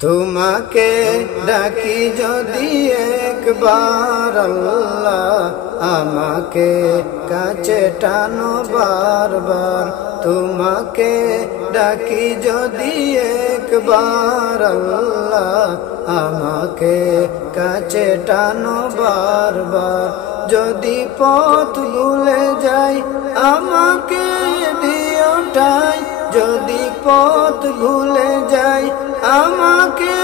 তোমাকে ডাকি যদি একবার আল্লাহ, আমাকে কাছে টানো বারবার। তোমাকে ডাকি যদি একবার আল্লাহ, আমাকে কাছে টানো বারবার। যদি পথ ভুলে যাই আমাকে দিও ঠাই, যদি পথ ভুলে যাই আমাকে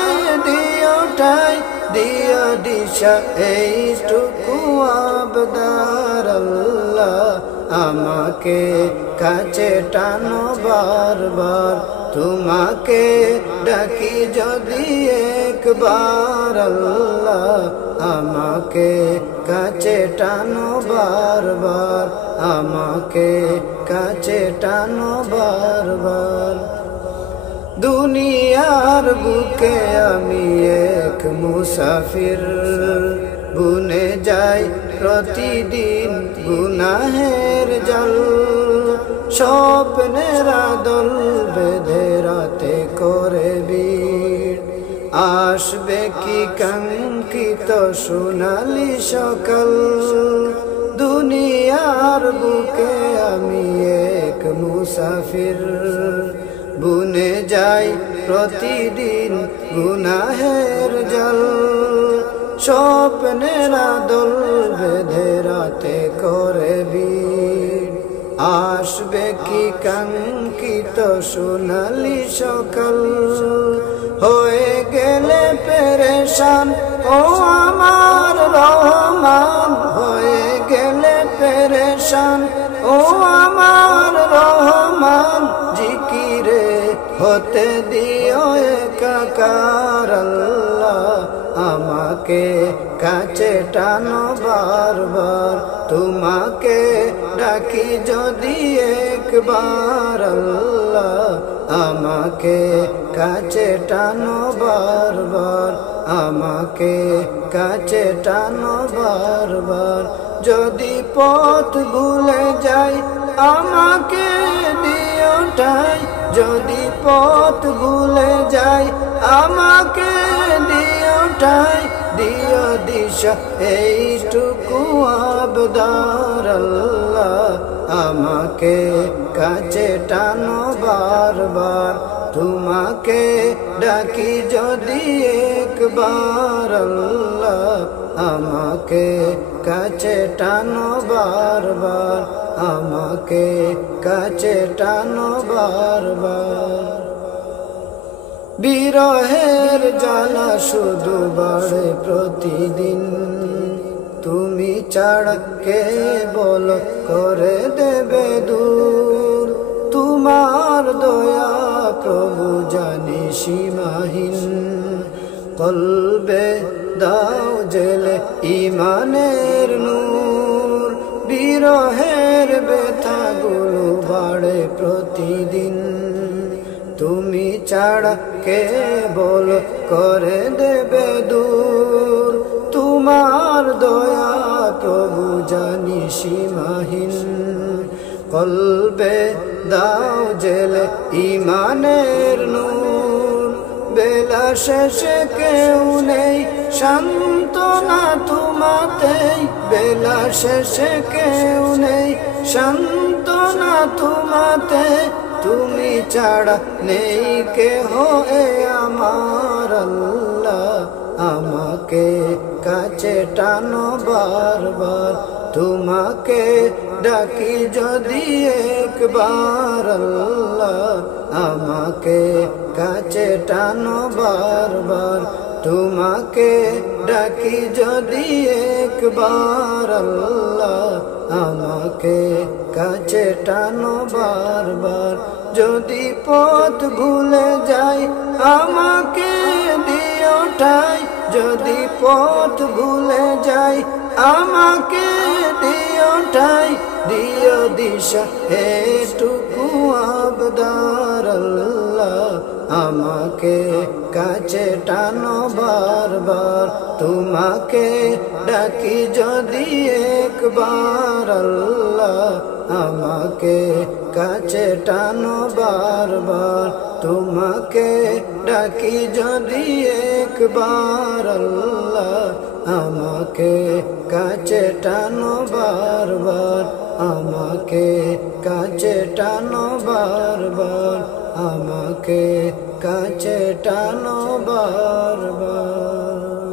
দিও ঠাই। দিও দিশা এইটুকু আবদার আল্লাহ, আমাকে কাছে টানো বারবার। তোমাকে ডাকি যদি একবার আল্লাহ, আমাকে কাছে টানো বারবার, আমাকে কাছে টানো বারবার। দুনিয়ার বুকে আমি এক মুসাফির, বুনে যাই প্রতিদিন গুনাহের জল। স্বপ্নেরা দল বেঁধে রাতে করে ভিড়, আসবে কি কাঙ্ক্ষিত সোনালি সকাল। দুনিয়ার বুকে আমি এক মুসাফির, বুনে যাই প্রতিদিন গুনাহের জল। স্বপ্নেরা দল বেঁধে রাতে করে ভিড়, আসবে কি কাঙ্ক্ষিত সোনালি সকাল। হয়ে গেলে পেরেশান ও আমার রহমান, হয়ে গেলে পেরেশান ও আমার রহমান। জিকিরে হতে দিও একাকার আল্লাহ, আমাকে কাছে টানো বারবার। তোমাকে ডাকি যদি একবার আল্লাহ, আমাকে কাছে টানো বারবার, আমাকে কাছে টানো বারবার। যদি পথ ভুলে যাই আমাকে দিও ঠাই, যদি পথ ভুলে যাই আমাকে দিও ঠাই। দিও দিশা এইটুকু আবদার আল্লাহ, আমাকে কাছে টানো বারবার। তোমাকে ডাকি যদি একবার আল্লাহ, আমাকে কাছে টানো বারবার, আমাকে কাছে টানো বারবার। বিরহের জ্বালা শুধু বাড়ে প্রতিদিন, তুমি ছাড়া কে বল করে দেবে দূর। তোমার দয়া প্রভু জানি সীমাহীন, কলবে দাও জেলে ইমানের নূর। বিরহের ব্যথাগুলো বাড়ে প্রতিদিন, তুমি ছাড়া কে বল করে দেবে দূর। তোমার দয়া প্রভু জানি সীমাহীন, কলবে দাও জেলে ইমানের নূর। বেলা শেষে কেউ নেই সান্ত্বনা তোমাতেই, বেলা শেষে কেউ নেই সান্ত্বনা তোমাতে। তুমি ছাড়া নেই কেহ এ আমার আল্লাহ, আমাকে কাছে টানো বারবার। তোমাকে ডাকি যদি একবার আল্লাহ, আমাকে কাছে টানো বারবার। তোমাকে ডাকি যদি একবার আল্লাহ, আমাকে কাছে টানো বারবার। যদি পথ ভুলে যাই আমাকে দিও ঠাই, যদি পথ ভুলে যাই আমাকে দিও ঠাই। দিও দিশা এইটুকু আবদার আল্লাহ, আমাকে কাছে টানো বারবার। তোমাকে ডাকি যদি একবার আল্লাহ, আমাকে কাছে টানো বারবার। তোমাকে ডাকি যদি একবার আল্লাহ আমাকে কাছে টানো বারবার আমাকে কাছে টানো বারবার আমাকে কাছে টানো বারবার